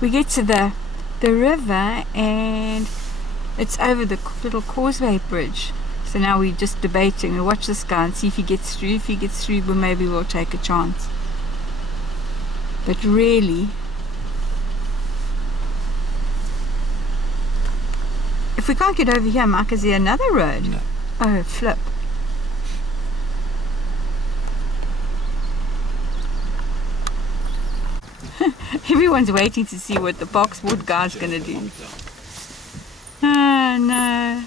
We get to the river and it's over the little causeway bridge. So now we're just debating. We watch this guy and see if he gets through. If he gets through, well, maybe we'll take a chance. But really, if we can't get over here, Mark, is there another road? No. Oh, flip. Everyone's waiting to see what the Boxwood guy's going to do. Oh, no.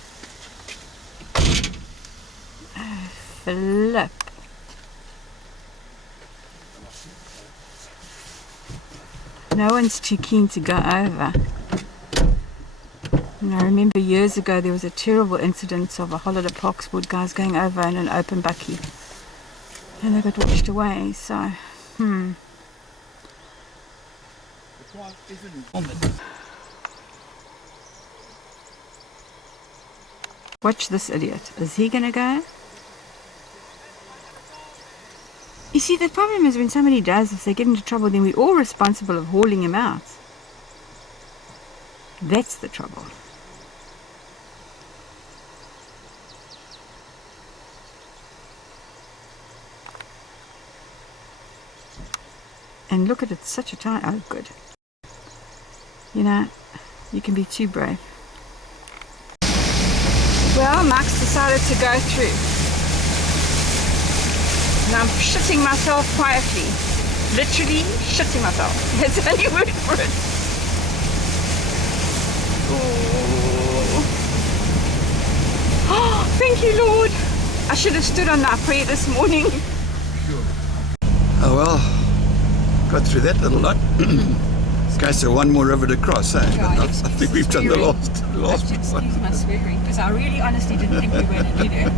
Oh, flip. No one's too keen to go over. And I remember years ago there was a terrible incident of a holiday Boxwood guys going over in an open bucky. And they got washed away, so, Watch this idiot. Is he gonna go? You see, the problem is when somebody does, if they get into trouble, then we're all responsible of hauling him out. That's the trouble. And look at it, such a time. Oh, good. You know, you can be too brave. Well, Max decided to go through. And I'm shitting myself quietly. Literally shitting myself. That's the only word for it. Oh, thank you, Lord. I should have stood on that prayer this morning. Oh well, got through that little lot. Okay, so one more river to cross, eh? Yeah, I think we've done the last Excuse my swearing, because I really honestly didn't think we were going to do that.